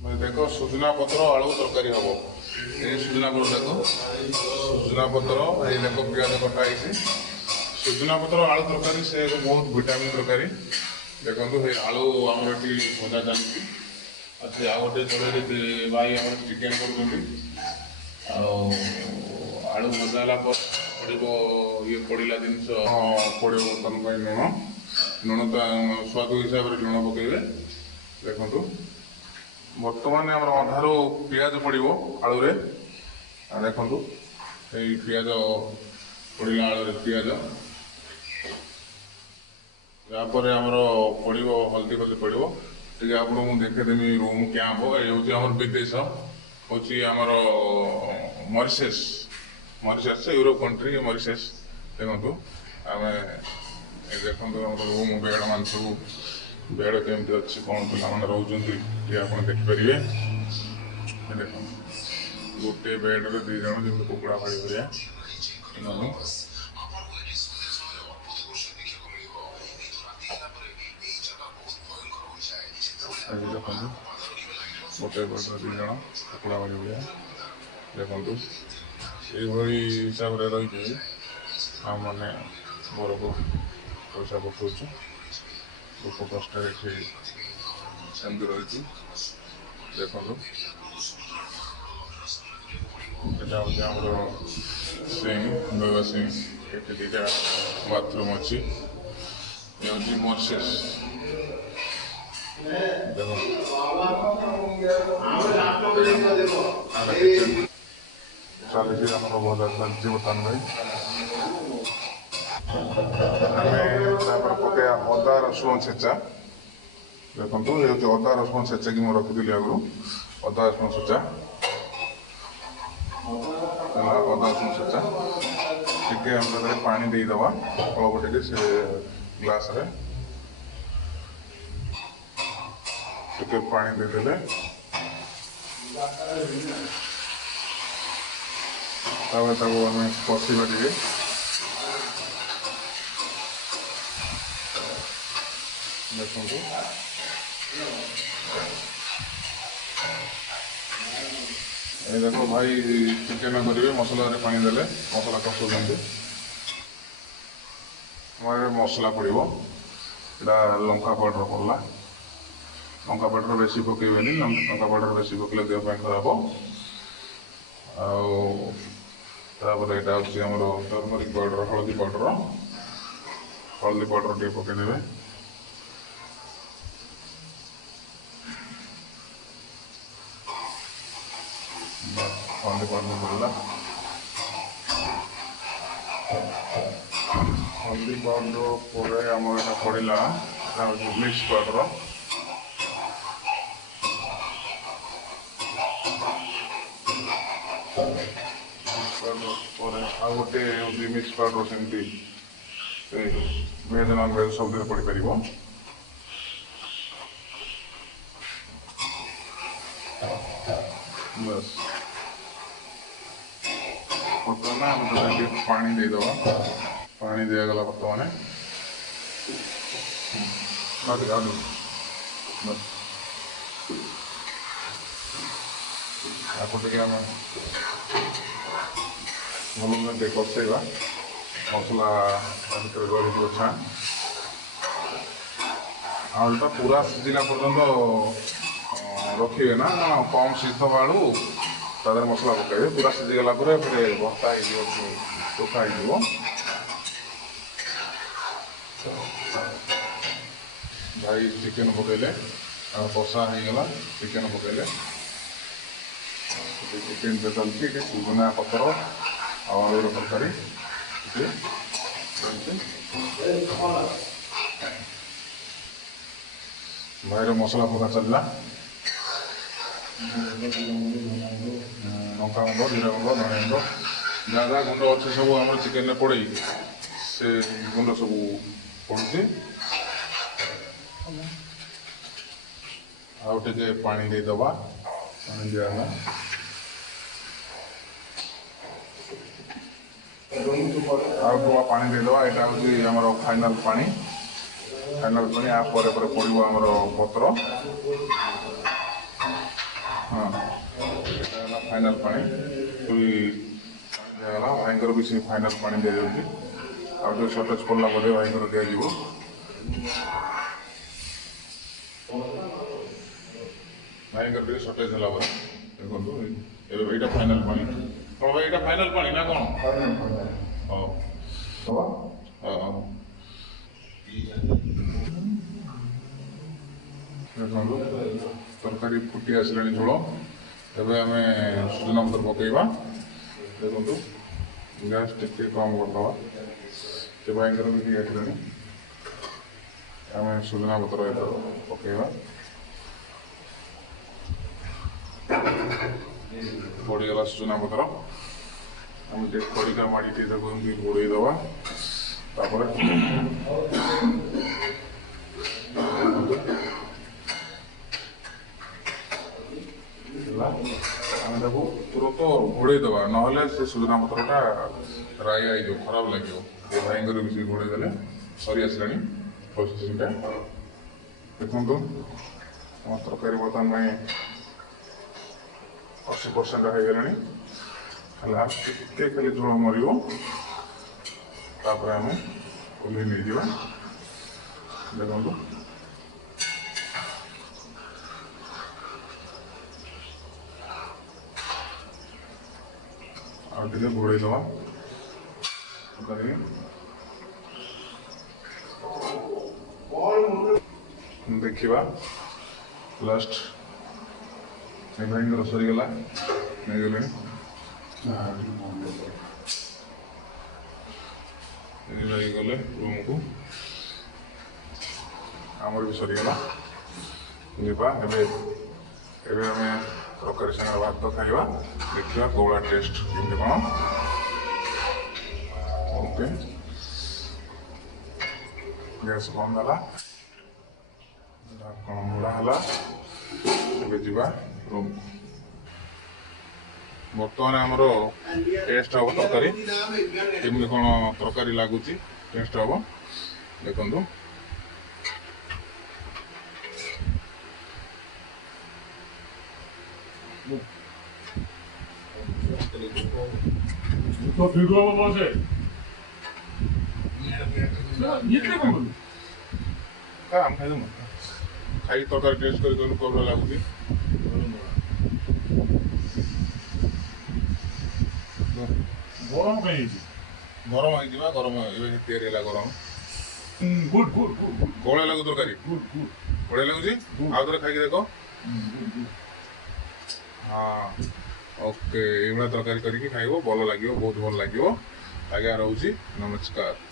देखो सुजना पत्र आलू तरकारी हम ये सुजना पत्र देखो सुजना पत्र ये देखो प्याज कटाई सुजना पत्र आलू तरकारी से बहुत विटामिन तरकारी देखो ये आलू आम भजा चलती अच्छे आ गए थोड़े भाई आम चिकेन कर आलू भजा पड़ो ये पड़ा जिन पड़ो बर्तन लुण लुण स्वाद हिसाब से लुण पकड़े देखो बर्तमान आम अधारू पियाज पड़ो आलू रे देखु ये पियाज पड़ा आलू पियाज यापर आमर पड़ो हल्दी हल्दी पड़ो टे आपको मुझे देखेदेमी रूम कैंप ये हूँ विदेश हूँ आमर Mauritius Mauritius Europe country Mauritius देखु आम देखो रूम बेड मान सब बेड केमती अच्छी कौन पे रोचे आप देखिपारे देख गोटे बेड्रे दुई जन जमी कुकड़ा भाड़ी भाया देखो गोटे बेड्रे दुई जन कुकड़ा भाड़ी भाया देखु ये हिसाब से रही आम मैंने घर को पैसा पठाऊँ दुख कष्ट सेमती रही देखो यहाँ हूँ आम सिंह नवा सिंह ये दुटा बाथरूम अच्छी ये हूँ मॉरिशस देखो चली आम भजा चलती बर्तमान भाई आम पकड़ा अदा रसुण छेचा देखो ये हूँ अदा रसुण छेचा कि रखी आगु अदा रसुण छेचा अदा रसुण छेचा टे आम पानी देदेवा अल्प टे से ग्लास रे टे पानी देदेले आम कषा टे देखो ये देखो भाई चिकेन करेंगे मसला पानी देले मसला कषुच्च मसला पड़ो यहाँ लंका पाउडर पड़ला लंका पाउडर बेसी पकेबे लंका पाउडर बेसी पकड़े देह खराब आपर यहाँ हूँ टर्मरिक पाउडर हल्दी पाउडर टे पकईदे हल्दी पाउडर पड़ला हल्दी पाउडर पर आम यहाँ पड़ा मिक्स पाउडर आ गोटे मिक्स पाउडर सेमती भेज नन भेज सब पड़ पार बस बर्तमान पानी देदेवा पानी दिगला बर्तमान बस आपको आम भल कषेगा मसला भर गली छा आलूटा पूरा सिझिला पर्यंत रखिए ना कम सीध आलू तादर मसला पकड़े पूरा सीझीगला फिर भर्ता चोखा हो भाई चिकेन पकड़े कषा होगला चिकेन पकड़े चिकेन पे चलती सुजना पतर आलूर तरकारी भाई मसला पका चलला लंका गुंड जीरा गुंड धनिया गुंड जहाँ जहाँ गुंड अच्छे सब आम चिकेन पड़े से गुंड सब पड़ुचे आटे पानी देदेवा पानी दिया आउट पानी देदेवा यहाँ हूँ आम फाइनाल पानी पड़ो आमर पत्र फाइनाल पानी दिगला भाईर भी से फाइनाल पानी दि जाऊँगी आ जो सर्टेज पड़ा भाईर दिज्व भाईर भी सर्टेज है देखो ये फाइनाल पानी कौन भाई ये फाइनाल पानी ना कौन हाँ ଦେଖନ୍ତୁ ତରକାରୀ ଫୁଟି ଆସିଲାଣି ଝୋଳ ଏବେ ଆମେ ସୁଜନା ପତ୍ର ପକାଇବା ଦେଖନ୍ତୁ ଗ୍ୟାସ୍ ଟିକେ କମ୍ କରିଦେବା ସେ ଭାଇଙ୍କର ବି ଟିକେ ଆସିଲାଣି ଆମେ ସୁଜନା ପତ୍ର ଏଥର ପକାଇବା ପଡ଼ିଗଲା ସୁଜନା ପତ୍ର ଆମେ ଟିକେ ଖଡ଼ିକା ମାଡ଼ି ଟିକେ ତାକୁ ଏମିତି ଘୋଡ଼େଇ ଦେବା ତାପରେ ଆମେ ତାକୁ ତୁରନ୍ତ ଘୋଡ଼େଇ ଦେବା ନହେଲେ ସେ ସୁଜନା ପତ୍ରଟା ରାଇ ହେଇଯିବ ଖରାପ ଲାଗିବ ଏ ଭାଇଙ୍କର ବି ସେ ଘୋଡ଼େଇ ଦେଲେ ସରି ଆସିଲାଣି ପ୍ରୋସେସିଂଟା ଦେଖନ୍ତୁ ଆମ ତରକାରୀ ବର୍ତ୍ତମାନ ପାଇଁ 80% ହେଇଗଲାଣି ହେଲା ଟିକେ ଖାଲି ଝୋଳ ମରିବ ତାପରେ ଆମେ ଓହ୍ଲେଇ ନେଇଯିବା ଦେଖନ୍ତୁ ଆଉ ଟିକେ ଘୋଡ଼େଇ ଦେବା ଦେଖିବା ଲାଷ୍ଟ ଏ ଭାଇଙ୍କର ସରିଗଲା ନେଇଗଲେଣି ଗଲେ ରୁମ୍କୁ ଆମର ବି ସରିଗଲା ଯିବା ଏବେ ଆମେ ତରକାରୀ ସାଙ୍ଗରେ ଭାତ ଖାଇବା ଦେଖିବା କୋଉଭଳିଆ ଟେଷ୍ଟ କେମିତି କ'ଣ ଓକେ ଗ୍ୟାସ୍ ବନ୍ଦ ହେଲା କ'ଣ ମୋଡ଼ା ହେଲା ଏବେ ଯିବା ରୁମ୍କୁ ବର୍ତ୍ତମାନ ଆମର ଟେଷ୍ଟ ହେବ ତରକାରୀ କେମିତି କ'ଣ ତରକାରୀ ଲାଗୁଛି ଟେଷ୍ଟ ହେବ ଦେଖନ୍ତୁ तो वीडियो में कौन से इतने कौन हम खाई दूँ खाई तरकारी टेस्ट कर कौन लगुच गरम कहीं गरम हो गरम तैयारी है गरम गुड गुड गुड कौन लगू तरकारी गुड गुड बढ़िया लगुच आउ थे खाई देख हाँ ओके ये तरकारी करके खाइब भल लगे बहुत भल लगे आज्ञा रोचे नमस्कार।